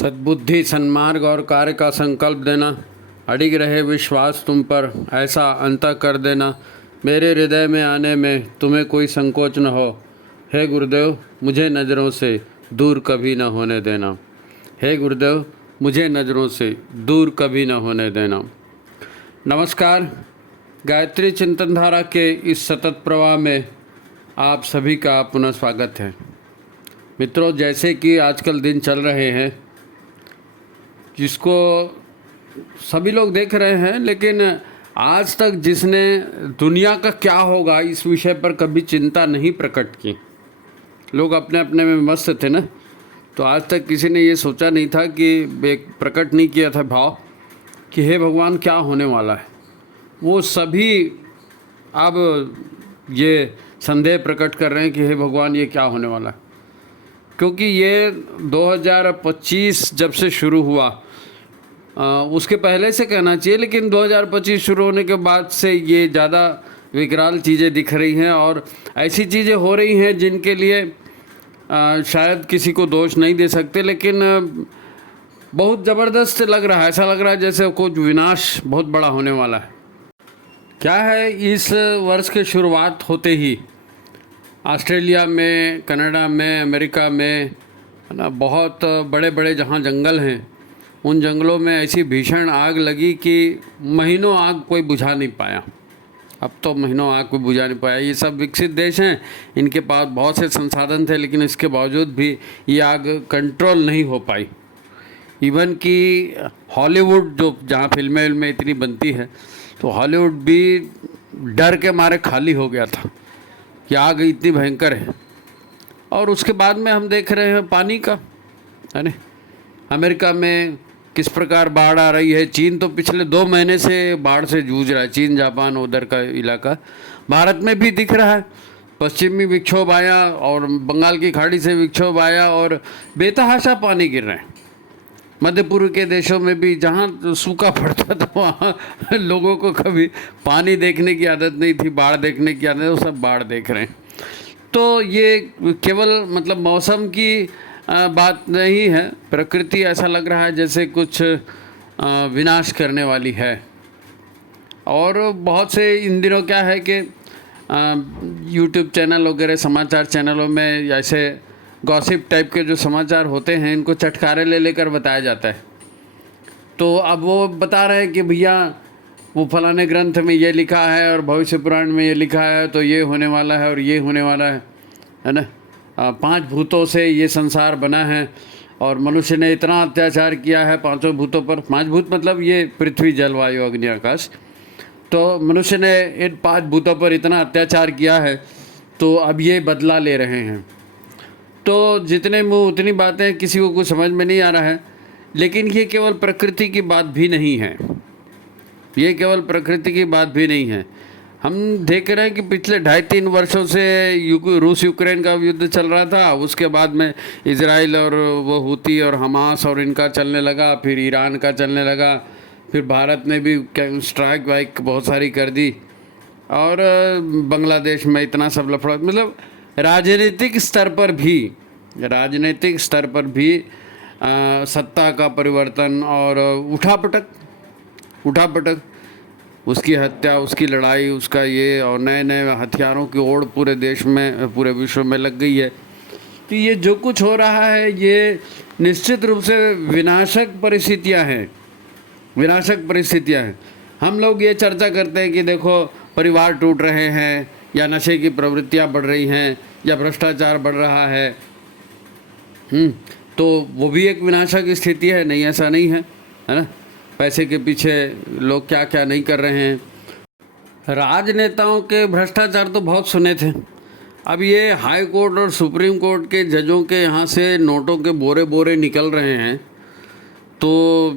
सद्बुद्धि, सन्मार्ग और कार्य का संकल्प देना, अडिग रहे विश्वास तुम पर, ऐसा अंतः कर देना, मेरे हृदय में आने में तुम्हें कोई संकोच न हो। हे गुरुदेव, मुझे नज़रों से दूर कभी न होने देना। हे गुरुदेव, मुझे नज़रों से दूर कभी न होने देना। नमस्कार। गायत्री चिंतन धारा के इस सतत प्रवाह में आप सभी का पुनः स्वागत है। मित्रों, जैसे कि आजकल दिन चल रहे हैं, जिसको सभी लोग देख रहे हैं, लेकिन आज तक जिसने दुनिया का क्या होगा इस विषय पर कभी चिंता नहीं प्रकट की। लोग अपने अपने में मस्त थे ना, तो आज तक किसी ने ये सोचा नहीं था कि एक प्रकट नहीं किया था भाव कि हे भगवान क्या होने वाला है। वो सभी अब ये संदेह प्रकट कर रहे हैं कि हे भगवान ये क्या होने वाला है, क्योंकि ये 2025 जब से शुरू हुआ, उसके पहले से कहना चाहिए, लेकिन 2025 शुरू होने के बाद से ये ज़्यादा विकराल चीज़ें दिख रही हैं और ऐसी चीज़ें हो रही हैं जिनके लिए शायद किसी को दोष नहीं दे सकते, लेकिन बहुत ज़बरदस्त लग रहा है। ऐसा लग रहा है जैसे कुछ विनाश बहुत बड़ा होने वाला है। क्या है, इस वर्ष के शुरुआत होते ही ऑस्ट्रेलिया में, कनाडा में, अमेरिका में, है ना, बहुत बड़े बड़े जहाँ जंगल हैं, उन जंगलों में ऐसी भीषण आग लगी कि महीनों आग कोई बुझा नहीं पाया। अब तो महीनों आग कोई बुझा नहीं पाया। ये सब विकसित देश हैं, इनके पास बहुत से संसाधन थे, लेकिन इसके बावजूद भी ये आग कंट्रोल नहीं हो पाई। इवन कि हॉलीवुड, जो जहाँ फिल्में इतनी बनती है, तो हॉलीवुड भी डर के मारे खाली हो गया था कि आग इतनी भयंकर है। और उसके बाद में हम देख रहे हैं पानी का, है ना, अमेरिका में किस प्रकार बाढ़ आ रही है। चीन तो पिछले 2 महीने से बाढ़ से जूझ रहा है, चीन, जापान, उधर का इलाका। भारत में भी दिख रहा है, पश्चिमी विक्षोभ आया और बंगाल की खाड़ी से विक्षोभ आया और बेतहाशा पानी गिर रहे हैं। मध्य पूर्व के देशों में भी जहाँ सूखा पड़ता था वहाँ लोगों को कभी पानी देखने की आदत नहीं थी, बाढ़ देखने की आदत, वो सब बाढ़ देख रहे हैं। तो ये केवल मतलब मौसम की बात नहीं है, प्रकृति ऐसा लग रहा है जैसे कुछ विनाश करने वाली है। और बहुत से इन दिनों क्या है कि यूट्यूब चैनल वगैरह, समाचार चैनलों में ऐसे गॉसिप टाइप के जो समाचार होते हैं, इनको चटकारे ले लेकर बताया जाता है। तो अब वो बता रहे हैं कि भैया वो फलाने ग्रंथ में ये लिखा है और भविष्य पुराण में ये लिखा है, तो ये होने वाला है और ये होने वाला है ना। 5 भूतों से ये संसार बना है और मनुष्य ने इतना अत्याचार किया है 5 भूतों पर। 5 भूत मतलब ये पृथ्वी, जल, वायु, अग्नि, आकाश। तो मनुष्य ने इन 5 भूतों पर इतना अत्याचार किया है, तो अब ये बदला ले रहे हैं। तो जितने मुँह उतनी बातें, किसी को कुछ समझ में नहीं आ रहा है। लेकिन ये केवल प्रकृति की बात भी नहीं है, ये केवल प्रकृति की बात भी नहीं है। हम देख रहे हैं कि पिछले 2.5-3 वर्षों से रूस यूक्रेन का युद्ध चल रहा था, उसके बाद में इजराइल और वो हुती और हमास और इनका चलने लगा, फिर ईरान का चलने लगा, फिर भारत ने भी स्ट्राइक वाइक बहुत सारी कर दी, और बांग्लादेश में इतना सब लफड़ा। मतलब राजनीतिक स्तर पर भी सत्ता का परिवर्तन और उठापटक, उसकी हत्या, उसकी लड़ाई, उसका ये, और नए नए हथियारों की ओढ़ पूरे देश में, पूरे विश्व में लग गई है। तो ये जो कुछ हो रहा है, ये निश्चित रूप से विनाशक परिस्थितियां हैं। हम लोग ये चर्चा करते हैं कि देखो परिवार टूट रहे हैं, या नशे की प्रवृत्तियां बढ़ रही हैं, या भ्रष्टाचार बढ़ रहा है। तो वो भी एक विनाशक स्थिति है, नहीं ऐसा नहीं है, है ना। पैसे के पीछे लोग क्या क्या नहीं कर रहे हैं। राजनेताओं के भ्रष्टाचार तो बहुत सुने थे। अब ये हाई कोर्ट और सुप्रीम कोर्ट के जजों के यहाँ से नोटों के बोरे बोरे निकल रहे हैं, तो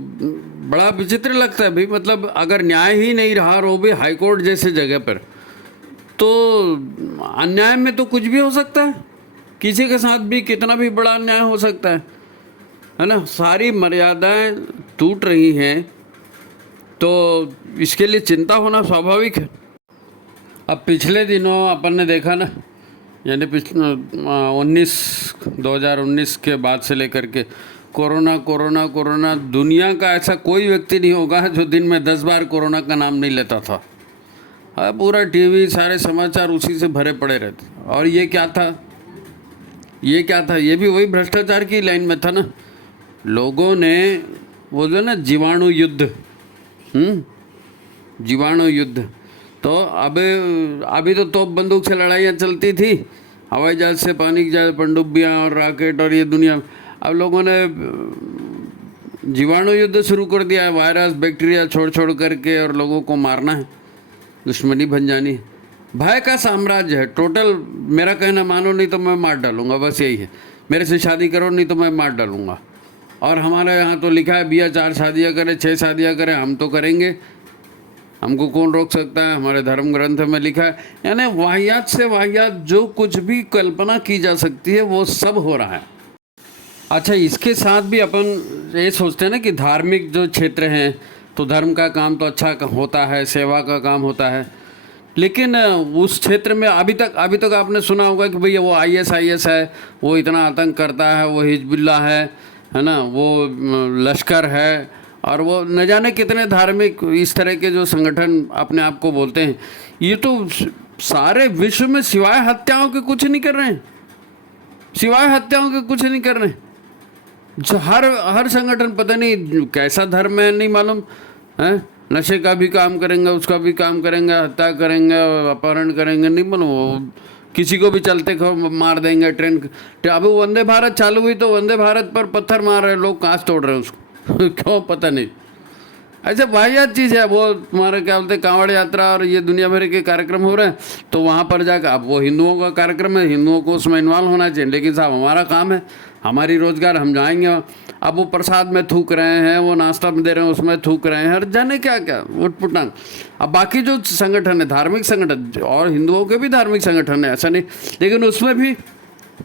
बड़ा विचित्र लगता है भाई। मतलब अगर न्याय ही नहीं रहा, और वो भी हाई कोर्ट जैसे जगह पर, तो अन्याय में तो कुछ भी हो सकता है, किसी के साथ भी कितना भी बड़ा अन्याय हो सकता है ना। सारी मर्यादाएं टूट रही हैं, तो इसके लिए चिंता होना स्वाभाविक है। अब पिछले दिनों अपन ने देखा ना, यानी 2019 के बाद से लेकर के कोरोना कोरोना कोरोना, दुनिया का ऐसा कोई व्यक्ति नहीं होगा जो दिन में 10 बार कोरोना का नाम नहीं लेता था। पूरा टीवी सारे समाचार उसी से भरे पड़े रहते। और ये क्या था, ये क्या था, ये भी वही भ्रष्टाचार की लाइन में था ना। लोगों ने वो जो ना जीवाणु युद्ध, जीवाणु युद्ध, तो अब अभी तो तोप बंदूक से लड़ाइयाँ चलती थी, हवाई जहाज से, पानी की जहाज, पनडुब्बियाँ और रॉकेट और ये दुनिया। अब लोगों ने जीवाणु युद्ध शुरू कर दिया है, वायरस बैक्टीरिया छोड़ छोड़ करके, और लोगों को मारना है, दुश्मनी बन जानी है। भय का साम्राज्य है टोटल। मेरा कहना मानो नहीं तो मैं मार डालूंगा, बस यही है। मेरे से शादी करो नहीं तो मैं मार डालूंगा। और हमारे यहाँ तो लिखा है बिया 4 शादियाँ करें 6 शादियाँ करें, हम तो करेंगे, हमको कौन रोक सकता है, हमारे धर्म ग्रंथ में लिखा है। यानी वाहियात से वाहियात जो कुछ भी कल्पना की जा सकती है वो सब हो रहा है। अच्छा, इसके साथ भी अपन ये सोचते हैं ना कि धार्मिक जो क्षेत्र हैं तो धर्म का काम तो अच्छा होता है, सेवा का काम होता है, लेकिन उस क्षेत्र में अभी तक आपने सुना होगा कि भैया वो ISIS है, वो इतना आतंक करता है, वो हिजबुल्लाह है ना, वो लश्कर है, और वो न जाने कितने धार्मिक इस तरह के जो संगठन अपने आप को बोलते हैं। ये तो सारे विश्व में सिवाय हत्याओं के कुछ नहीं कर रहे हैं, सिवाय हत्याओं के कुछ नहीं कर रहे हैं। हर संगठन पता नहीं कैसा धर्म है नहीं मालूम है, नशे का भी काम करेंगे, उसका भी काम करेंगे, हत्या करेंगे, अपहरण करेंगे, नहीं मालूम, वो किसी को भी चलते मार देंगे। ट्रेन अब वंदे भारत चालू हुई तो वंदे भारत पर पत्थर मार रहे लोग, कांच तोड़ रहे हैं उसको क्यों पता नहीं। ऐसे वाहियात चीज़ है वो। तुम्हारे क्या बोलते कांवड़ यात्रा और ये दुनिया भर के कार्यक्रम हो रहे हैं, तो वहाँ पर जाकर, अब वो हिंदुओं का कार्यक्रम है, हिंदुओं को उसमें इन्वॉल्व होना चाहिए, लेकिन साहब हमारा काम है, हमारी रोज़गार, हम जाएंगे। अब वो प्रसाद में थूक रहे हैं, वो नाश्ता में दे रहे हैं उसमें थूक रहे हैं, हर जाने क्या क्या उठपुटांग। अब बाकी जो संगठन है, धार्मिक संगठन, और हिंदुओं के भी धार्मिक संगठन है, ऐसा नहीं, लेकिन उसमें भी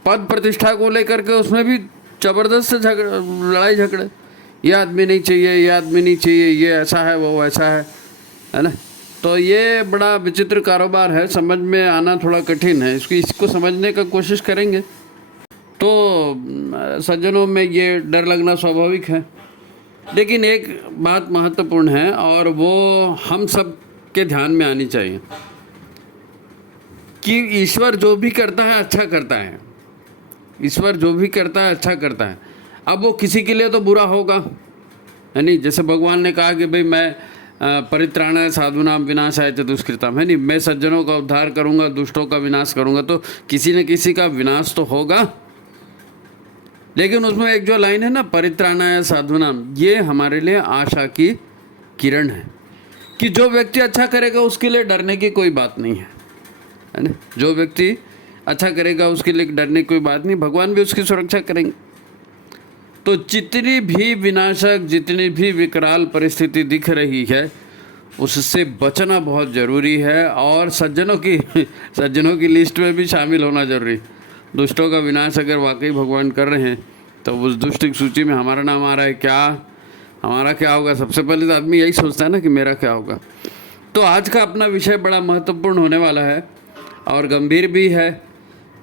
पद प्रतिष्ठा को लेकर के उसमें भी ज़बरदस्त लड़ाई झगड़े, ये आदमी नहीं चाहिए, ये आदमी नहीं चाहिए, ये ऐसा है, वो वैसा है ना। तो ये बड़ा विचित्र कारोबार है, समझ में आना थोड़ा कठिन है। इसको समझने का कोशिश करेंगे तो सज्जनों में ये डर लगना स्वाभाविक है। लेकिन एक बात महत्वपूर्ण है और वो हम सब के ध्यान में आनी चाहिए कि ईश्वर जो भी करता है अच्छा करता है। ईश्वर जो भी करता है अच्छा करता है। अब वो किसी के लिए तो बुरा होगा, है नहीं। जैसे भगवान ने कहा कि भाई मैं परित्राणाय साधूनाम विनाशाय च दुष्कृताम, है नहीं, मैं सज्जनों का उद्धार करूँगा, दुष्टों का विनाश करूँगा, तो किसी न किसी का विनाश तो होगा। लेकिन उसमें एक जो लाइन है ना, परित्राणाय साधूनाम, ये हमारे लिए आशा की किरण है कि जो व्यक्ति अच्छा करेगा उसके लिए डरने की कोई बात नहीं है ना। जो व्यक्ति अच्छा करेगा उसके लिए डरने की कोई बात नहीं, भगवान भी उसकी सुरक्षा करेंगे। तो जितनी भी विनाशक, जितनी भी विकराल परिस्थिति दिख रही है उससे बचना बहुत ज़रूरी है, और सज्जनों की लिस्ट में भी शामिल होना ज़रूरी। दुष्टों का विनाश अगर वाकई भगवान कर रहे हैं तो उस दुष्ट की सूची में हमारा नाम आ रहा है, क्या हमारा क्या होगा? सबसे पहले तो आदमी यही सोचता है ना कि मेरा क्या होगा। तो आज का अपना विषय बड़ा महत्वपूर्ण होने वाला है और गंभीर भी है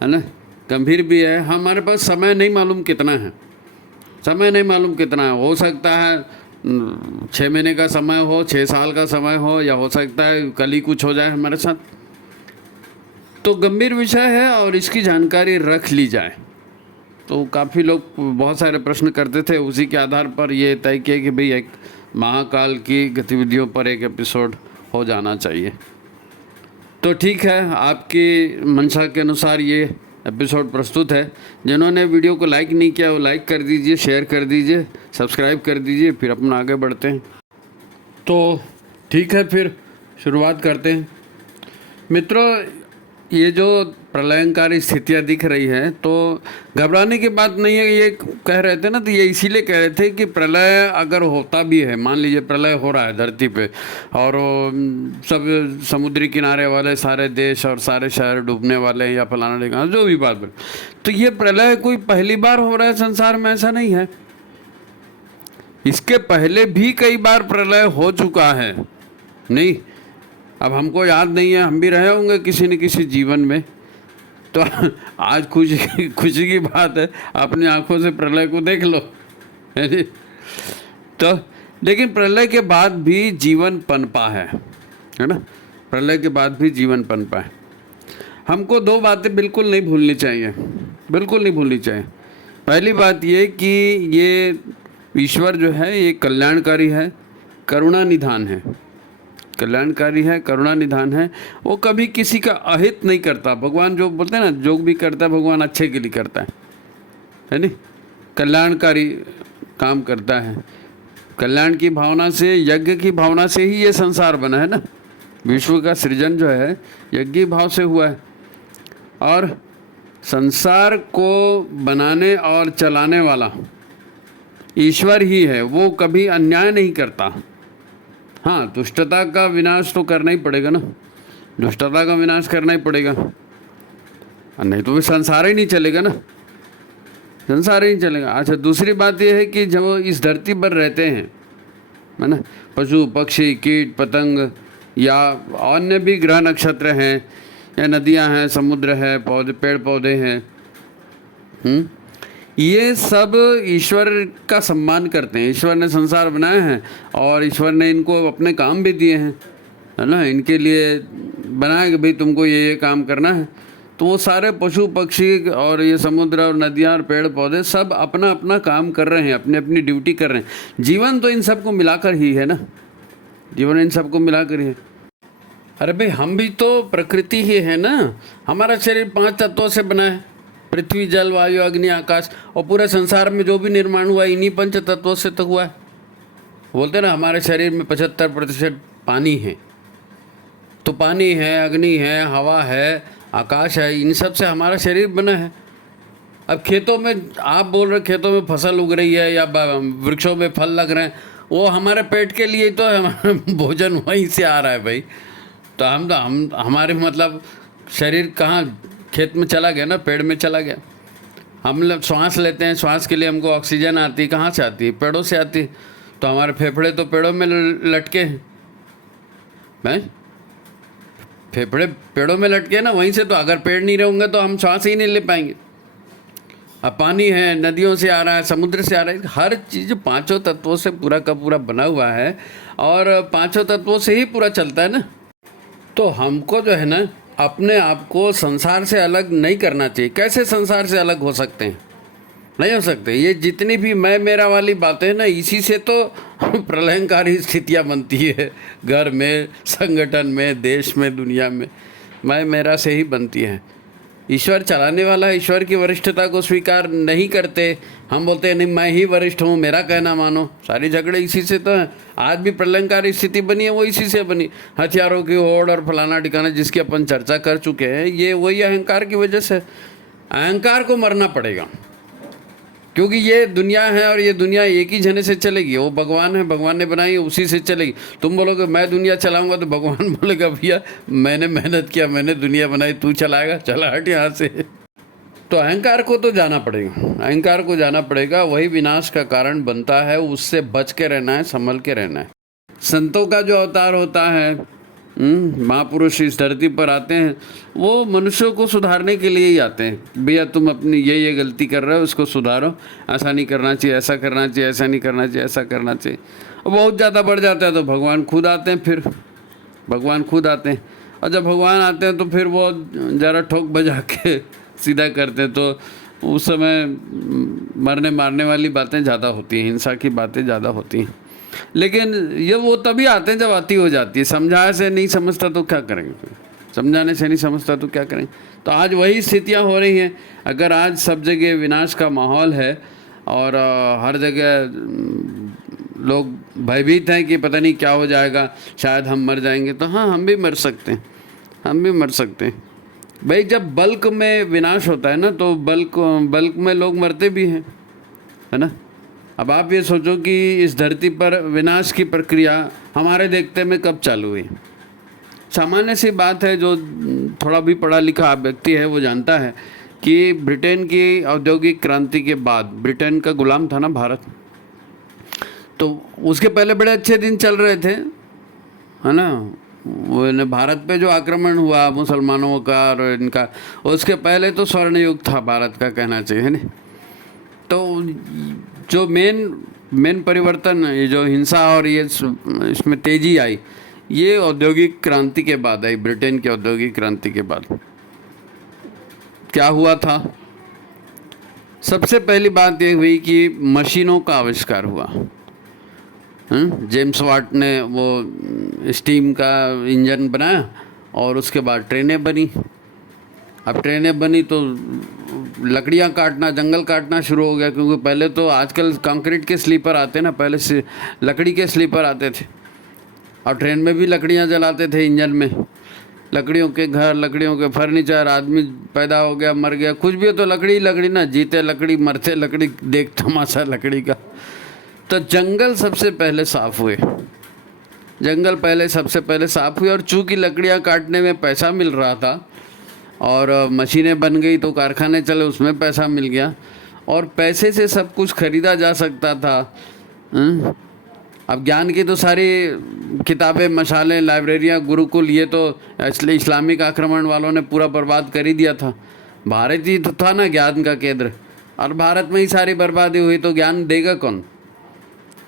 ना, गंभीर भी है। हमारे पास समय नहीं मालूम कितना है, समय नहीं मालूम कितना है। हो सकता है 6 महीने का समय हो, 6 साल का समय हो, या हो सकता है कल ही कुछ हो जाए हमारे साथ। तो गंभीर विषय है और इसकी जानकारी रख ली जाए। तो काफ़ी लोग बहुत सारे प्रश्न करते थे, उसी के आधार पर ये तय किया कि भाई एक महाकाल की गतिविधियों पर एक एपिसोड हो जाना चाहिए। तो ठीक है, आपकी मंशा के अनुसार ये एपिसोड प्रस्तुत है। जिन्होंने वीडियो को लाइक नहीं किया वो लाइक कर दीजिए, शेयर कर दीजिए, सब्सक्राइब कर दीजिए, फिर अपना आगे बढ़ते हैं। तो ठीक है, फिर शुरुआत करते हैं। मित्रों, ये जो प्रलयंकारी स्थितियाँ दिख रही हैं तो घबराने की बात नहीं है। ये कह रहे थे ना, तो ये इसीलिए कह रहे थे कि प्रलय अगर होता भी है, मान लीजिए प्रलय हो रहा है धरती पे और सब समुद्री किनारे वाले सारे देश और सारे शहर डूबने वाले हैं या फलाना ठिकाना जो भी बात, तो ये प्रलय कोई पहली बार हो रहा है संसार में, ऐसा नहीं है। इसके पहले भी कई बार प्रलय हो चुका है, नहीं अब हमको याद नहीं है, हम भी रहे होंगे किसी न किसी जीवन में। तो आज खुशी की बात है, अपनी आंखों से प्रलय को देख लो, है नहीं? तो लेकिन प्रलय के बाद भी जीवन पनपा है ना? प्रलय के बाद भी जीवन पनपा है। हमको दो बातें बिल्कुल नहीं भूलनी चाहिए, बिल्कुल नहीं भूलनी चाहिए। पहली बात ये कि ये ईश्वर जो है ये कल्याणकारी है, करुणा निधान है, कल्याणकारी है, करुणा निधान है। वो कभी किसी का अहित नहीं करता। भगवान जो बोलते हैं ना, जो भी करता है भगवान अच्छे के लिए करता है नहीं? कल्याणकारी काम करता है। कल्याण की भावना से, यज्ञ की भावना से ही ये संसार बना है ना। विश्व का सृजन जो है यज्ञ भाव से हुआ है। और संसार को बनाने और चलाने वाला ईश्वर ही है, वो कभी अन्याय नहीं करता। हाँ, दुष्टता का विनाश तो करना ही पड़ेगा ना, दुष्टता का विनाश करना ही पड़ेगा, नहीं तो भी संसार ही नहीं चलेगा ना, संसार ही नहीं चलेगा। अच्छा, दूसरी बात यह है कि जब इस धरती पर रहते हैं, है ना, पशु पक्षी कीट पतंग या अन्य भी ग्रह नक्षत्र हैं या नदियां हैं, समुद्र है, पौधे पेड़ पौधे हैं, ये सब ईश्वर का सम्मान करते हैं। ईश्वर ने संसार बनाया है और ईश्वर ने इनको अपने काम भी दिए हैं, है ना, इनके लिए बनाया कि भाई तुमको ये काम करना है। तो वो सारे पशु पक्षी और ये समुद्र और नदियाँ और पेड़ पौधे सब अपना अपना काम कर रहे हैं, अपनी अपनी ड्यूटी कर रहे हैं। जीवन तो इन सबको मिलाकर ही है ना, जीवन इन सबको मिलाकर ही है। अरे भाई, हम भी तो प्रकृति ही है ना। हमारा शरीर 5 तत्वों से बना है, पृथ्वी जल वायु अग्नि आकाश, और पूरे संसार में जो भी निर्माण हुआ इन्हीं 5 तत्वों से तो हुआ है। बोलते ना हमारे शरीर में 75% पानी है, तो पानी है, अग्नि है, हवा है, आकाश है, इन सब से हमारा शरीर बना है। अब खेतों में आप बोल रहे खेतों में फसल उग रही है या वृक्षों में फल लग रहे हैं, वो हमारे पेट के लिए तो हमारा भोजन वहीं से आ रहा है भाई। तो हम हमारे मतलब शरीर कहाँ खेत में चला गया ना, पेड़ में चला गया। हम लोग श्वास लेते हैं, श्वास के लिए हमको ऑक्सीजन आती है, कहाँ से आती है? पेड़ों से आती है। तो हमारे फेफड़े तो पेड़ों में लटके हैं, फेफड़े पेड़ों में लटके ना, वहीं से। तो अगर पेड़ नहीं रहेंगे तो हम श्वास ही नहीं ले पाएंगे। अब पानी है, नदियों से आ रहा है, समुद्र से आ रहा है, हर चीज़ 5 तत्वों से पूरा का पूरा बना हुआ है और 5 तत्वों से ही पूरा चलता है ना। तो हमको जो है ना अपने आप को संसार से अलग नहीं करना चाहिए। कैसे संसार से अलग हो सकते हैं? नहीं हो सकते। ये जितनी भी मैं मेरा वाली बातें ना, इसी से तो प्रलयंकारी स्थितियाँ बनती है, घर में, संगठन में, देश में, दुनिया में, मैं मेरा से ही बनती है। ईश्वर चलाने वाला है, ईश्वर की वरिष्ठता को स्वीकार नहीं करते। हम बोलते हैं नहीं मैं ही वरिष्ठ हूँ, मेरा कहना मानो। सारी झगड़े इसी से तो हैं। आज भी प्रलयंकारी स्थिति बनी है वो इसी से बनी। हथियारों की होड़ और फलाना ठिकाना जिसकी अपन चर्चा कर चुके हैं, ये वही अहंकार की वजह से। अहंकार को मरना पड़ेगा, क्योंकि ये दुनिया है और ये दुनिया एक ही जने से चलेगी। वो भगवान है, भगवान ने बनाई, उसी से चलेगी। तुम बोलोगे मैं दुनिया चलाऊंगा, तो भगवान बोलेगा भैया मैंने मेहनत किया, मैंने दुनिया बनाई, तू चलाएगा, चला हट यहाँ से। तो अहंकार को तो जाना पड़ेगा, अहंकार को जाना पड़ेगा। वही विनाश का कारण बनता है, उससे बच के रहना है, संभल के रहना है। संतों का जो अवतार होता है, महापुरुष इस धरती पर आते हैं, वो मनुष्यों को सुधारने के लिए ही आते हैं। भैया तुम अपनी ये गलती कर रहे हो, उसको सुधारो, ऐसा नहीं करना चाहिए, ऐसा करना चाहिए, ऐसा नहीं करना चाहिए, ऐसा करना चाहिए। और बहुत ज़्यादा बढ़ जाता है तो भगवान खुद आते हैं। फिर भगवान खुद आते हैं, और जब भगवान आते हैं तो फिर वो ज़रा ठोक बजा के सीधा करते हैं। तो उस समय मरने मारने वाली बातें ज़्यादा होती हैं, हिंसा की बातें ज़्यादा होती हैं। लेकिन ये वो तभी आते हैं जब अति हो जाती है। समझाने से नहीं समझता तो क्या करेंगे? समझाने से नहीं समझता तो क्या करेंगे? तो आज वही स्थितियां हो रही हैं। अगर आज सब जगह विनाश का माहौल है और हर जगह लोग भयभीत हैं कि पता नहीं क्या हो जाएगा, शायद हम मर जाएंगे, तो हाँ हम भी मर सकते हैं, हम भी मर सकते हैं भाई। जब बल्क में विनाश होता है ना, तो बल्क में लोग मरते भी हैं, है ना। अब आप ये सोचो कि इस धरती पर विनाश की प्रक्रिया हमारे देखते में कब चालू हुई? सामान्य सी बात है, जो थोड़ा भी पढ़ा लिखा व्यक्ति है वो जानता है कि ब्रिटेन की औद्योगिक क्रांति के बाद, ब्रिटेन का गुलाम था ना भारत, तो उसके पहले बड़े अच्छे दिन चल रहे थे, है ना। वो भारत पे जो आक्रमण हुआ मुसलमानों का और इनका, उसके पहले तो स्वर्ण युग था भारत का, कहना चाहिए, है ना। तो जो मेन परिवर्तन, ये जो हिंसा और ये इसमें तेजी आई, ये औद्योगिक क्रांति के बाद आई। ब्रिटेन की औद्योगिक क्रांति के बाद क्या हुआ था? सबसे पहली बात ये हुई कि मशीनों का आविष्कार हुआ। जेम्स वाट ने वो स्टीम का इंजन बनाया और उसके बाद ट्रेनें बनी। अब ट्रेनें बनी तो लकड़ियाँ काटना, जंगल काटना शुरू हो गया, क्योंकि पहले तो आजकल कंक्रीट के स्लीपर आते ना, पहले से लकड़ी के स्लीपर आते थे और ट्रेन में भी लकड़ियाँ जलाते थे इंजन में। लकड़ियों के घर, लकड़ियों के फर्नीचर, आदमी पैदा हो गया, मर गया, कुछ भी हो तो लकड़ी लकड़ी ना, जीते लकड़ी मरते लकड़ी, देख तमाशा लकड़ी का। तो जंगल सबसे पहले साफ़ हुए, जंगल पहले सबसे पहले साफ़ हुए। और चूँकि लकड़ियाँ काटने में पैसा मिल रहा था और मशीनें बन गई तो कारखाने चले, उसमें पैसा मिल गया और पैसे से सब कुछ खरीदा जा सकता था। अब ज्ञान की तो सारी किताबें, मशालें, लाइब्रेरियाँ, गुरुकुल, ये तो इस्लामिक आक्रमण वालों ने पूरा बर्बाद कर ही दिया था। भारत ही तो था ना ज्ञान का केंद्र, और भारत में ही सारी बर्बादी हुई तो ज्ञान देगा कौन?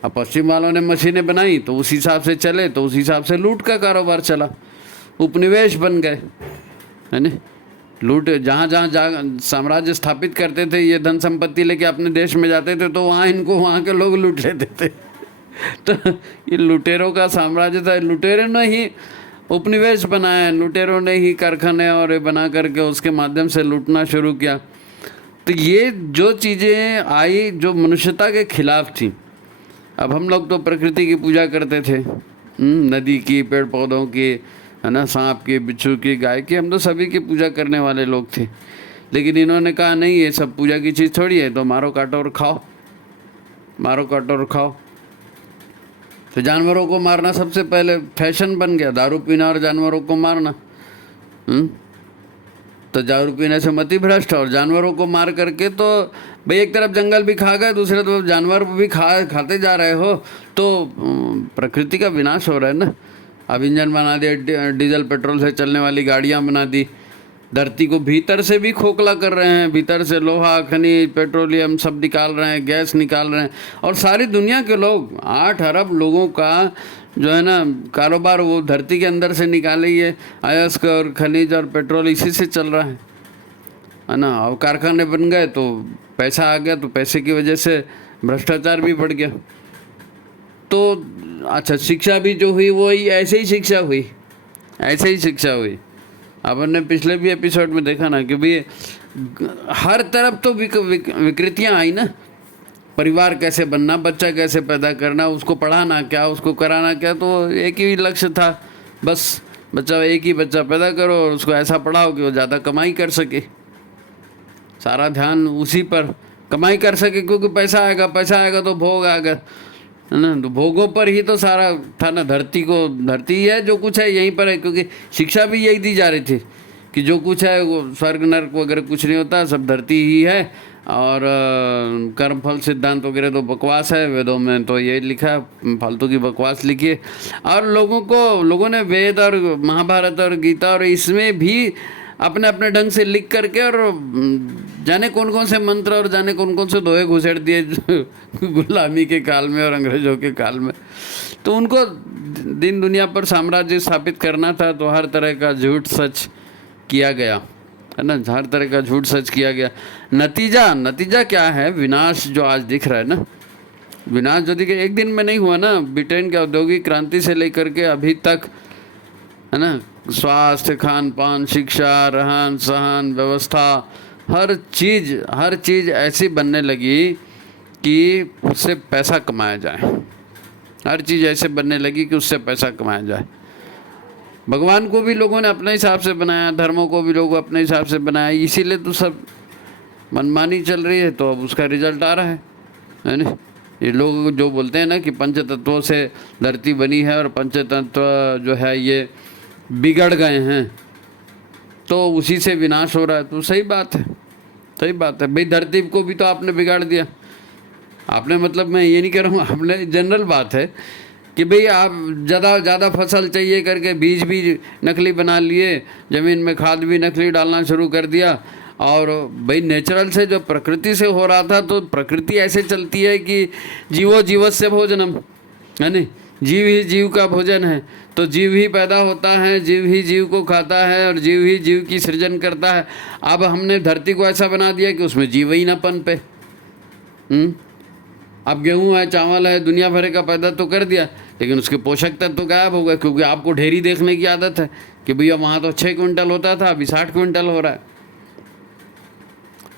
अब पश्चिम वालों ने मशीनें बनाई तो उस हिसाब से चले, तो उस हिसाब से लूट का कारोबार चला, उपनिवेश बन गए, है ना। लूट, जहाँ जहाँ साम्राज्य स्थापित करते थे, ये धन संपत्ति लेके अपने देश में जाते थे तो वहाँ इनको वहाँ के लोग लूट लेते थे। तो ये लुटेरों का साम्राज्य था। लुटेरों ने ही उपनिवेश बनाया, लुटेरों ने ही कारखाने और बना करके उसके माध्यम से लूटना शुरू किया। तो ये जो चीज़ें आई जो मनुष्यता के खिलाफ थी। अब हम लोग तो प्रकृति की पूजा करते थे, नदी की, पेड़ पौधों की, है ना, सांप की, बिच्छू की, गाय की, हम तो सभी की पूजा करने वाले लोग थे। लेकिन इन्होंने कहा नहीं, ये सब पूजा की चीज़ थोड़ी है, तो मारो काटो और खाओ, मारो काटो और खाओ। तो जानवरों को मारना सबसे पहले फैशन बन गया, दारू पीना और जानवरों को मारना। तो दारू पीने से मति भ्रष्ट, और जानवरों को मार करके तो भाई एक तरफ जंगल भी खा गए, दूसरे तरफ जानवर भी खाते जा रहे हो, तो प्रकृति का विनाश हो रहा है ना। अब इंजन बना दिए, डीजल पेट्रोल से चलने वाली गाड़ियाँ बना दी, धरती को भीतर से भी खोखला कर रहे हैं, भीतर से लोहा, खनिज, पेट्रोलियम सब निकाल रहे हैं, गैस निकाल रहे हैं। और सारी दुनिया के लोग, 8 अरब लोगों का जो है ना कारोबार, वो धरती के अंदर से निकाले, ये अयस्क और खनिज और पेट्रोल इसी से चल रहा है ना। अब कारखाने बन गए तो पैसा आ गया, तो पैसे की वजह से भ्रष्टाचार भी बढ़ गया। तो अच्छा, शिक्षा भी जो हुई वो ऐसे ही शिक्षा हुई, ऐसे ही शिक्षा हुई। अब हमने पिछले भी एपिसोड में देखा ना कि भाई हर तरफ तो विकृतियाँ आई ना। परिवार कैसे बनना, बच्चा कैसे पैदा करना, उसको पढ़ाना क्या, उसको कराना क्या, तो एक ही लक्ष्य था, बस बच्चा, एक ही बच्चा पैदा करो और उसको ऐसा पढ़ाओ कि वो ज़्यादा कमाई कर सके। सारा ध्यान उसी पर, कमाई कर सके, क्योंकि पैसा आएगा, पैसा आएगा तो भोग आएगा, है ना। तो भोगों पर ही तो सारा था ना। धरती ही है, जो कुछ है यहीं पर है, क्योंकि शिक्षा भी यही दी जा रही थी कि जो कुछ है वो स्वर्ग नरक वगैरह कुछ नहीं होता, सब धरती ही है। और कर्मफल सिद्धांत वगैरह तो बकवास है, वेदों में तो ये लिखा है, फालतू की बकवास लिखी है। और लोगों ने वेद और महाभारत और गीता और इसमें भी अपने अपने ढंग से लिख करके और जाने कौन कौन से मंत्र और जाने कौन कौन से दोहे घुसेड़ दिए गुलामी के काल में और अंग्रेजों के काल में। तो उनको दिन दुनिया पर साम्राज्य स्थापित करना था, तो हर तरह का झूठ सच किया गया, है ना, हर तरह का झूठ सच किया गया। नतीजा क्या है? विनाश जो आज दिख रहा है ना, विनाश जो दिखे एक दिन में नहीं हुआ ना। ब्रिटेन के औद्योगिक क्रांति से लेकर के अभी तक, है ना, स्वास्थ्य, खान पान, शिक्षा, रहन सहन, व्यवस्था, हर चीज़ ऐसी बनने लगी कि उससे पैसा कमाया जाए। हर चीज़ ऐसे बनने लगी कि उससे पैसा कमाया जाए। भगवान को भी लोगों ने अपने हिसाब से बनाया, धर्मों को भी लोगों अपने हिसाब से बनाया, इसीलिए तो सब मनमानी चल रही है। तो अब उसका रिजल्ट आ रहा है ना। ये लोग जो बोलते हैं ना कि पंचतत्वों से धरती बनी है और पंचतत्व जो है ये बिगड़ गए हैं, तो उसी से विनाश हो रहा है। तो सही बात है, सही बात है भाई। धरती को भी तो आपने बिगाड़ दिया। आपने मतलब मैं ये नहीं कह रहा हूँ, आपने जनरल बात है कि भाई आप ज़्यादा फसल चाहिए करके बीज भी नकली बना लिए, ज़मीन में खाद भी नकली डालना शुरू कर दिया, और भाई नेचुरल से जो प्रकृति से हो रहा था, तो प्रकृति ऐसे चलती है कि जीवो जीवस्य भोजनम, है नहीं, जीव ही जीव का भोजन है। तो जीव ही पैदा होता है, जीव ही जीव को खाता है और जीव ही जीव की सृजन करता है। अब हमने धरती को ऐसा बना दिया कि उसमें जीव ही ना पनपे। अब गेहूँ है, चावल है, दुनिया भर का पैदा तो कर दिया, लेकिन उसके पोषक तत्व तो गायब हो गए, क्योंकि आपको ढेरी देखने की आदत है कि भैया वहाँ तो 6 क्विंटल होता था, अभी 60 क्विंटल हो रहा है।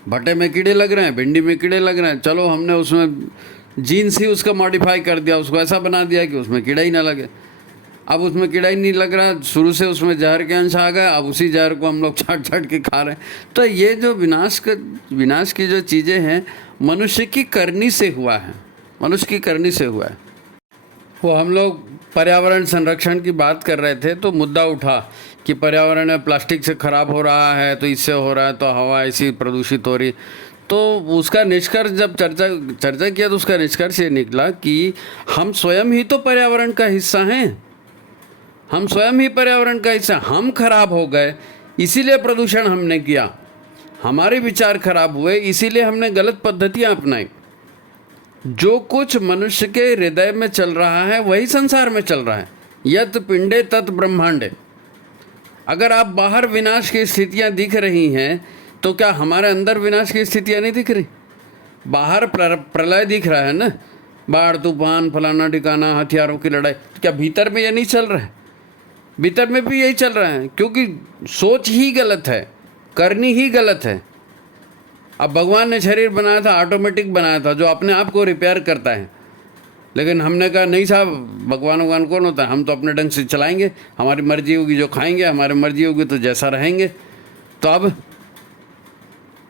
भट्टे में कीड़े लग रहे हैं, भिंडी में कीड़े लग रहे हैं, चलो हमने उसमें जीन्स ही उसका मॉडिफाई कर दिया, उसको ऐसा बना दिया कि उसमें कीड़ा ही ना लगे। अब उसमें कीड़ा ही नहीं लग रहा, शुरू से उसमें जहर के अंश आ गए, अब उसी जहर को हम लोग छाट छाट के खा रहे हैं। तो ये जो विनाश की जो चीज़ें हैं, मनुष्य की करनी से हुआ है, मनुष्य की करनी से हुआ है। वो हम लोग पर्यावरण संरक्षण की बात कर रहे थे, तो मुद्दा उठा कि पर्यावरण प्लास्टिक से ख़राब हो रहा है, तो इससे हो रहा है, तो हवा ऐसी प्रदूषित हो रही। तो उसका निष्कर्ष जब चर्चा किया, तो उसका निष्कर्ष ये निकला कि हम स्वयं ही तो पर्यावरण का हिस्सा हैं, हम स्वयं ही पर्यावरण का हिस्सा। हम खराब हो गए इसीलिए प्रदूषण हमने किया, हमारे विचार खराब हुए इसीलिए हमने गलत पद्धतियाँ अपनाई। जो कुछ मनुष्य के हृदय में चल रहा है वही संसार में चल रहा है। यत पिंडे तत् ब्रह्मांडे। अगर आप बाहर विनाश की स्थितियाँ दिख रही हैं, तो क्या हमारे अंदर विनाश की स्थितियाँ नहीं दिख रही? बाहर प्रलय दिख रहा है ना, बाढ़, तूफान, फलाना ठिकाना, हथियारों की लड़ाई, तो क्या भीतर में ये नहीं चल रहा है? भीतर में भी यही चल रहा है, क्योंकि सोच ही गलत है, करनी ही गलत है। अब भगवान ने शरीर बनाया था, ऑटोमेटिक बनाया था, जो अपने आप को रिपेयर करता है, लेकिन हमने कहा नहीं साहब, भगवान कौन होता है, हम तो अपने ढंग से चलाएंगे, हमारी मर्जी होगी जो खाएंगे, हमारी मर्जी होगी तो जैसा रहेंगे। तो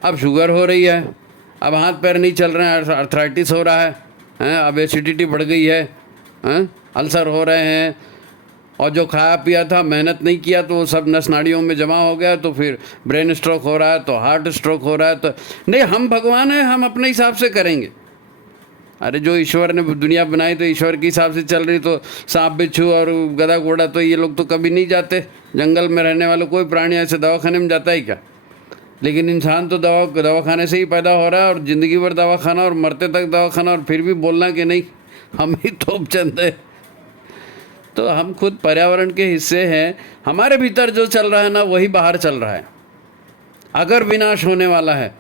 अब शुगर हो रही है, अब हाथ पैर नहीं चल रहे हैं, अर्थराइटिस हो रहा है, अब एसिडिटी बढ़ गई है, अल्सर हो रहे हैं, और जो खाया पिया था, मेहनत नहीं किया, तो वो सब नस नाड़ियों में जमा हो गया, तो फिर ब्रेन स्ट्रोक हो रहा है, तो हार्ट स्ट्रोक हो रहा है। तो नहीं, हम भगवान हैं, हम अपने हिसाब से करेंगे। अरे जो ईश्वर ने दुनिया बनाई तो ईश्वर के हिसाब से चल रही, तो सांप बिच्छू और गधा घोड़ा तो ये लोग तो कभी नहीं जाते। जंगल में रहने वाले कोई प्राणी ऐसे दवाखाने में जाता है क्या? लेकिन इंसान तो दवाखाने से ही पैदा हो रहा है, और ज़िंदगी भर दवाखाना, और मरते तक दवाखाना, और फिर भी बोलना कि नहीं हम ही तोपचंद है। तो हम खुद पर्यावरण के हिस्से हैं, हमारे भीतर जो चल रहा है ना वही बाहर चल रहा है। अगर विनाश होने वाला है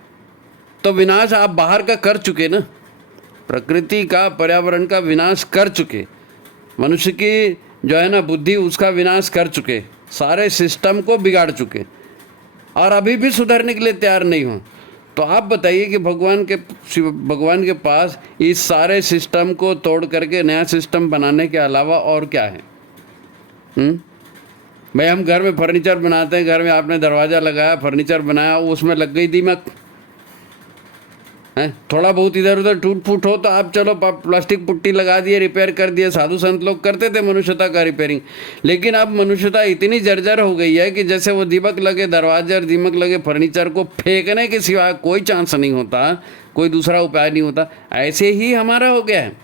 तो विनाश आप बाहर का कर चुके ना, प्रकृति का, पर्यावरण का विनाश कर चुके, मनुष्य की जो है ना बुद्धि, उसका विनाश कर चुके, सारे सिस्टम को बिगाड़ चुके, और अभी भी सुधरने के लिए तैयार नहीं हो। तो आप बताइए कि भगवान के पास इस सारे सिस्टम को तोड़ करके नया सिस्टम बनाने के अलावा और क्या है? भाई हम घर में फर्नीचर बनाते हैं, घर में आपने दरवाज़ा लगाया, फर्नीचर बनाया, उसमें लग गई दीमक है, थोड़ा बहुत इधर उधर टूट फूट हो तो आप चलो प्लास्टिक पुट्टी लगा दिए, रिपेयर कर दिए। साधु संत लोग करते थे मनुष्यता का रिपेयरिंग, लेकिन अब मनुष्यता इतनी जर्जर हो गई है कि जैसे वो दीमक लगे दरवाजे और दीमक लगे फर्नीचर को फेंकने के सिवा कोई चांस नहीं होता, कोई दूसरा उपाय नहीं होता। ऐसे ही हमारा हो गया है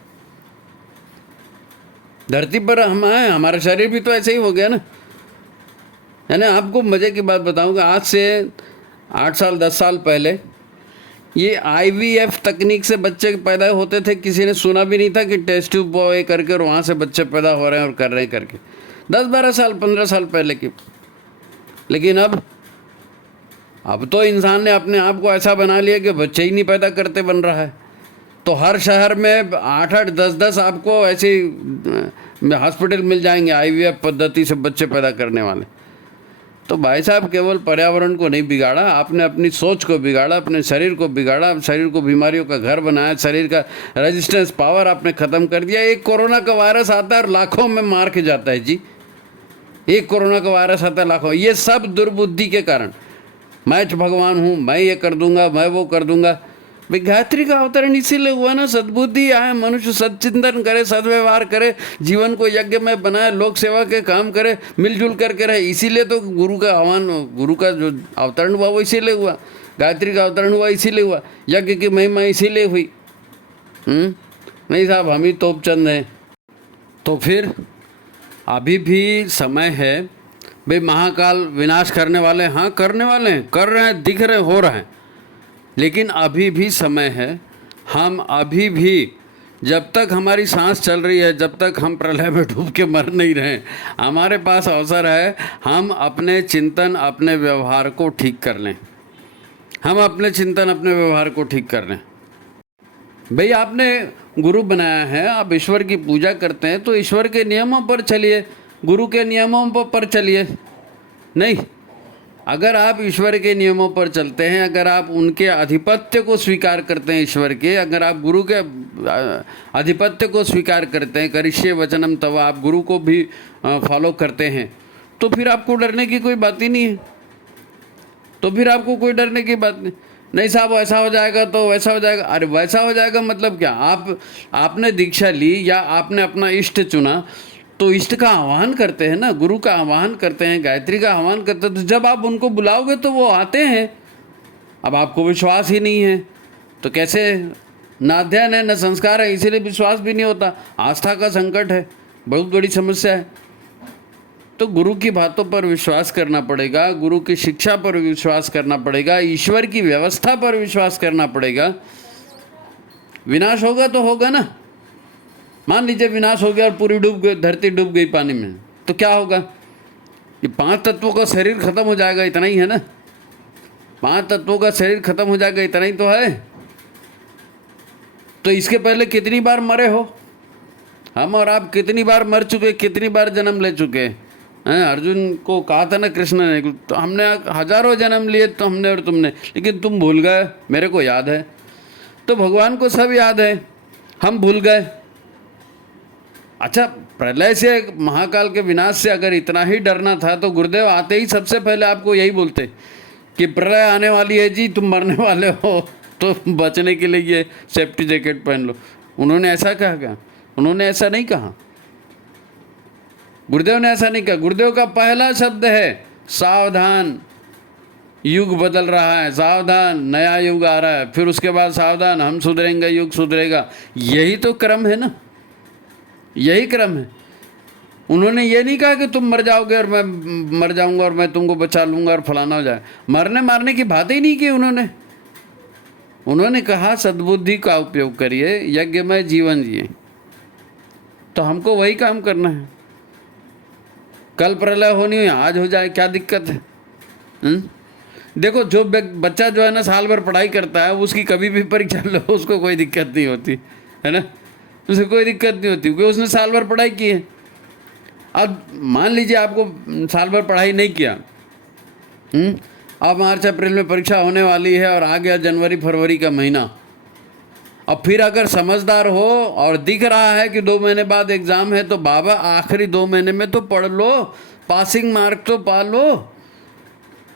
धरती पर। हम आए, हमारा शरीर भी तो ऐसे ही हो गया ना। यानी आपको मज़े की बात बताऊंगा, आज से 8 साल 10 साल पहले ये IVF तकनीक से बच्चे पैदा होते थे, किसी ने सुना भी नहीं था कि टेस्ट ट्यूब बॉय करके और वहाँ से बच्चे पैदा हो रहे हैं और कर रहे हैं करके, 10-12 साल 15 साल पहले की। लेकिन अब तो इंसान ने अपने आप को ऐसा बना लिया कि बच्चे ही नहीं पैदा करते बन रहा है। तो हर शहर में 8-8 10-10 आपको ऐसे हॉस्पिटल मिल जाएंगे IVF पद्धति से बच्चे पैदा करने वाले। तो भाई साहब केवल पर्यावरण को नहीं बिगाड़ा, आपने अपनी सोच को बिगाड़ा, अपने शरीर को बिगाड़ा, शरीर को बीमारियों का घर बनाया, शरीर का रेजिस्टेंस पावर आपने ख़त्म कर दिया। एक कोरोना का वायरस आता है और लाखों में मार के जाता है जी। एक कोरोना का वायरस आता है लाखों, ये सब दुर्बुद्धि के कारण। मैं भगवान हूँ, मैं ये कर दूंगा, मैं वो कर दूंगा। भाई गायत्री का अवतरण इसीलिए हुआ ना, सद्बुद्धि आए, मनुष्य सच्चिंतन करे, सद्व्यवहार करे, जीवन को यज्ञ में बनाए, लोक सेवा के काम करे, मिलजुल करके रहे। इसीलिए तो गुरु का आह्वान, गुरु का जो अवतरण हुआ वो इसीलिए हुआ, गायत्री का अवतरण हुआ इसीलिए हुआ, यज्ञ की महिमा इसीलिए हुई। नहीं साहब, हम ही तोपचंद हैं। तो फिर अभी भी समय है, भाई महाकाल विनाश करने वाले, हाँ करने वाले हैं, कर रहे हैं, दिख रहे, हो रहा है, लेकिन अभी भी समय है। हम अभी भी, जब तक हमारी सांस चल रही है, जब तक हम प्रलय में डूब के मर नहीं रहे, हमारे पास अवसर है। हम अपने चिंतन, अपने व्यवहार को ठीक कर लें। हम अपने चिंतन, अपने व्यवहार को ठीक कर लें। भाई आपने गुरु बनाया है, आप ईश्वर की पूजा करते हैं, तो ईश्वर के नियमों पर चलिए, गुरु के नियमों पर चलिए। नहीं, अगर आप ईश्वर के नियमों पर चलते हैं, अगर आप उनके आधिपत्य को स्वीकार करते हैं ईश्वर के, अगर आप गुरु के आधिपत्य को स्वीकार करते हैं, करिष्ये वचनम तव, आप गुरु को भी फॉलो करते हैं, तो फिर आपको डरने की कोई बात ही नहीं है। तो फिर आपको कोई डरने की बात नहीं साहब, ऐसा हो जाएगा तो वैसा हो जाएगा। अरे वैसा हो जाएगा मतलब क्या? आपने दीक्षा ली या आपने अपना इष्ट चुना, तो इष्ट का आह्वान करते हैं ना, गुरु का आह्वान करते हैं, गायत्री का आह्वान करते हैं, तो जब आप उनको बुलाओगे तो वो आते हैं। अब आपको विश्वास ही नहीं है तो कैसे? ना अध्ययन है, न संस्कार है, इसीलिए विश्वास भी नहीं होता। आस्था का संकट है, बहुत बड़ी समस्या है। तो गुरु की बातों पर विश्वास करना पड़ेगा, गुरु की शिक्षा पर विश्वास करना पड़ेगा, ईश्वर की व्यवस्था पर विश्वास करना पड़ेगा। विनाश होगा तो होगा ना। मान लीजिए विनाश हो गया और पूरी डूब गई, धरती डूब गई पानी में, तो क्या होगा? ये 5 तत्वों का शरीर खत्म हो जाएगा, इतना ही है ना। 5 तत्वों का शरीर खत्म हो जाएगा, इतना ही तो है। तो इसके पहले कितनी बार मरे हो? हम और आप कितनी बार मर चुके, कितनी बार जन्म ले चुके हैं? अर्जुन को कहा था ना कृष्ण ने, तो हमने हजारों जन्म लिए, तो हमने और तुमने, लेकिन तुम भूल गए, मेरे को याद है। तो भगवान को सब याद है, हम भूल गए। अच्छा, प्रलय से, महाकाल के विनाश से अगर इतना ही डरना था तो गुरुदेव आते ही सबसे पहले आपको यही बोलते कि प्रलय आने वाली है जी, तुम मरने वाले हो, तो बचने के लिए ये सेफ्टी जैकेट पहन लो। उन्होंने ऐसा कहा क्या? उन्होंने ऐसा नहीं कहा। गुरुदेव ने ऐसा नहीं कहा। गुरुदेव का पहला शब्द है सावधान, युग बदल रहा है, सावधान, नया युग आ रहा है। फिर उसके बाद सावधान, हम सुधरेंगे, युग सुधरेगा। यही तो क्रम है ना, यही क्रम है। उन्होंने ये नहीं कहा कि तुम मर जाओगे और मैं मर जाऊंगा और मैं तुमको बचा लूंगा और फलाना हो जाए। मरने मारने की बात ही नहीं की उन्होंने कहा सद्बुद्धि का उपयोग करिए, यज्ञमय जीवन जिए। तो हमको वही काम करना है। कल प्रलय होनी हुई, आज हो जाए, क्या दिक्कत है? देखो, जो बच्चा जो है ना साल भर पढ़ाई करता है, उसकी कभी भी परीक्षा लो, उसको कोई दिक्कत नहीं होती है ना, उसे कोई दिक्कत नहीं होती, क्योंकि उसने साल भर पढ़ाई की है। अब मान लीजिए आपको साल भर पढ़ाई नहीं किया, अब मार्च अप्रैल में परीक्षा होने वाली है और आ गया जनवरी फरवरी का महीना। अब फिर अगर समझदार हो और दिख रहा है कि 2 महीने बाद एग्ज़ाम है, तो बाबा आखिरी 2 महीने में तो पढ़ लो, पासिंग मार्क तो पा लो।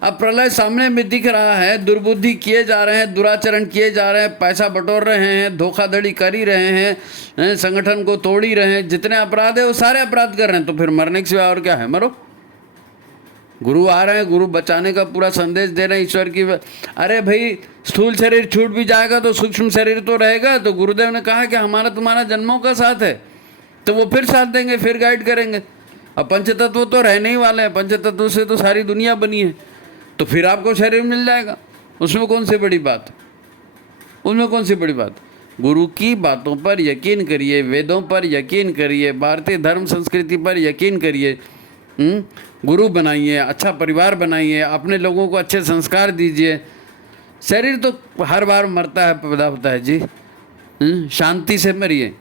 अब प्रलय सामने में दिख रहा है, दुर्बुद्धि किए जा रहे हैं, दुराचरण किए जा रहे हैं, पैसा बटोर रहे हैं, धोखाधड़ी कर ही रहे हैं, संगठन को तोड़ ही रहे हैं, जितने अपराध है वो सारे अपराध कर रहे हैं। तो फिर मरने के सिवा और क्या है? मरो। गुरु आ रहे हैं, गुरु बचाने का पूरा संदेश दे रहे हैं ईश्वर की। अरे भाई, स्थूल शरीर छूट भी जाएगा तो सूक्ष्म शरीर तो रहेगा। तो गुरुदेव ने कहा कि हमारा तुम्हारा जन्मों का साथ है, तो वो फिर साथ देंगे, फिर गाइड करेंगे। अब पंचतत्व तो रहने ही वाले हैं, पंचतत्व से तो सारी दुनिया बनी है, तो फिर आपको शरीर मिल जाएगा। उसमें कौन सी बड़ी बात? उसमें कौन सी बड़ी बात? गुरु की बातों पर यकीन करिए, वेदों पर यकीन करिए, भारतीय धर्म संस्कृति पर यकीन करिए। गुरु बनाइए, अच्छा परिवार बनाइए, अपने लोगों को अच्छे संस्कार दीजिए। शरीर तो हर बार मरता है, पैदा होता है जी। शांति से मरिए,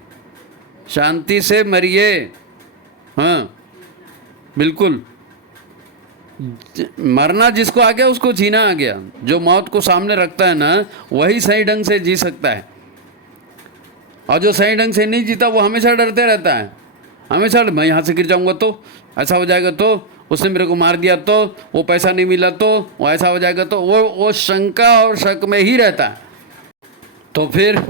शांति से मरिए। हाँ बिल्कुल, मरना जिसको आ गया उसको जीना आ गया। जो मौत को सामने रखता है ना, वही सही ढंग से जी सकता है, और जो सही ढंग से नहीं जीता वो हमेशा डरते रहता है। हमेशा मैं यहाँ से गिर जाऊँगा तो ऐसा हो जाएगा, तो उसने मेरे को मार दिया तो, वो पैसा नहीं मिला तो, वो ऐसा हो जाएगा तो, वो शंका और शक में ही रहता है। तो फिर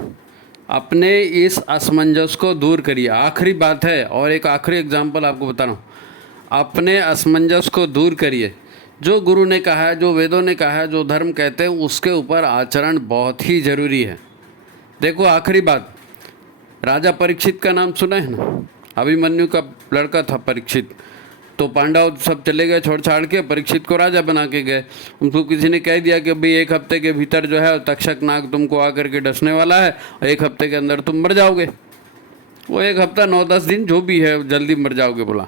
अपने इस असमंजस को दूर करिए। आखिरी बात है, और एक आखिरी एग्जाम्पल आपको बता रहा हूँ। अपने असमंजस को दूर करिए। जो गुरु ने कहा है, जो वेदों ने कहा है, जो धर्म कहते हैं, उसके ऊपर आचरण बहुत ही ज़रूरी है। देखो आखिरी बात, राजा परीक्षित का नाम सुना है ना? अभिमन्यु का लड़का था परीक्षित। तो पांडव सब चले गए छोड़ छाड़ के, परीक्षित को राजा बना के गए। उनको किसी ने कह दिया कि भाई 1 हफ्ते के भीतर जो है तक्षक नाग तुमको आकर के डसने वाला है और 1 हफ्ते के अंदर तुम मर जाओगे। वो 1 हफ्ता 9-10 दिन जो भी है, जल्दी मर जाओगे बोला।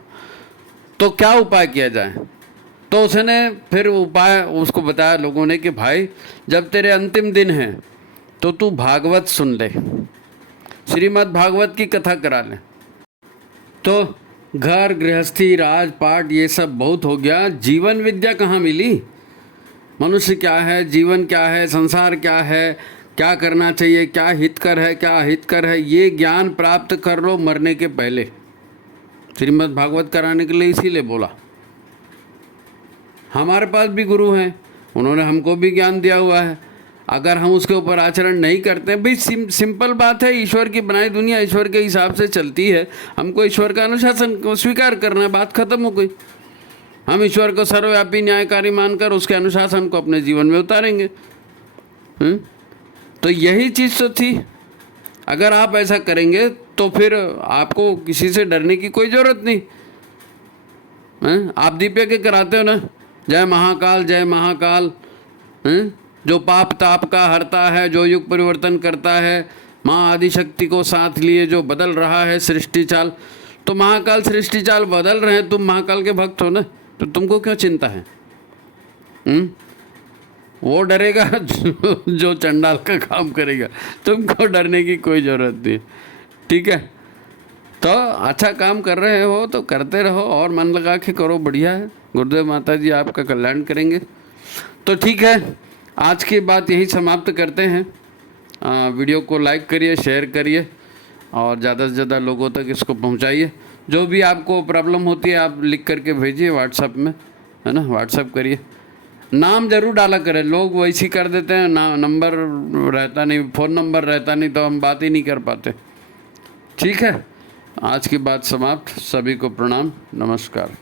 तो क्या उपाय किया जाए? तो उसने फिर उपाय उसको बताया लोगों ने कि भाई जब तेरे अंतिम दिन हैं तो तू भागवत सुन ले, श्रीमद् भागवत की कथा करा ले। तो घर गृहस्थी राजपाट ये सब बहुत हो गया, जीवन विद्या कहाँ मिली? मनुष्य क्या है, जीवन क्या है, संसार क्या है, क्या करना चाहिए, क्या हितकर है, क्या अहितकर है, ये ज्ञान प्राप्त कर लो मरने के पहले। श्रीमद् भागवत कराने के लिए इसीलिए बोला। हमारे पास भी गुरु हैं, उन्होंने हमको भी ज्ञान दिया हुआ है। अगर हम उसके ऊपर आचरण नहीं करते, भाई सिंपल बात है, ईश्वर की बनाई दुनिया ईश्वर के हिसाब से चलती है, हमको ईश्वर का अनुशासन को स्वीकार करना है, बात खत्म हो गई। हम ईश्वर को सर्वव्यापी न्यायकारी मानकर उसके अनुशासन को अपने जीवन में उतारेंगे। तो यही चीज़ तो थी। अगर आप ऐसा करेंगे तो फिर आपको किसी से डरने की कोई ज़रूरत नहीं है। आप दीपे के कराते हो ना, जय महाकाल जय महाकाल, जो पाप ताप का हरता है, जो युग परिवर्तन करता है, माँ आदिशक्ति को साथ लिए जो बदल रहा है सृष्टि चाल। तो महाकाल सृष्टि चाल बदल रहे हैं, तुम महाकाल के भक्त हो ना, तो तुमको क्यों चिंता है? वो डरेगा जो चंडाल का काम करेगा, तुमको डरने की कोई ज़रूरत नहीं। ठीक है, तो अच्छा काम कर रहे हो तो करते रहो और मन लगा के करो, बढ़िया है। गुरुदेव माता जी आपका कल्याण करेंगे। तो ठीक है, आज की बात यही समाप्त करते हैं। वीडियो को लाइक करिए, शेयर करिए और ज़्यादा से ज़्यादा लोगों तक इसको पहुंचाइए। जो भी आपको प्रॉब्लम होती है आप लिख करके भेजिए व्हाट्सएप में, है ना, व्हाट्सएप करिए। नाम ज़रूर डाला करें, लोग वैसे कर देते हैं, नंबर रहता नहीं, फ़ोन नंबर रहता नहीं, तो हम बात ही नहीं कर पाते। ठीक है, आज की बात समाप्त। सभी को प्रणाम, नमस्कार।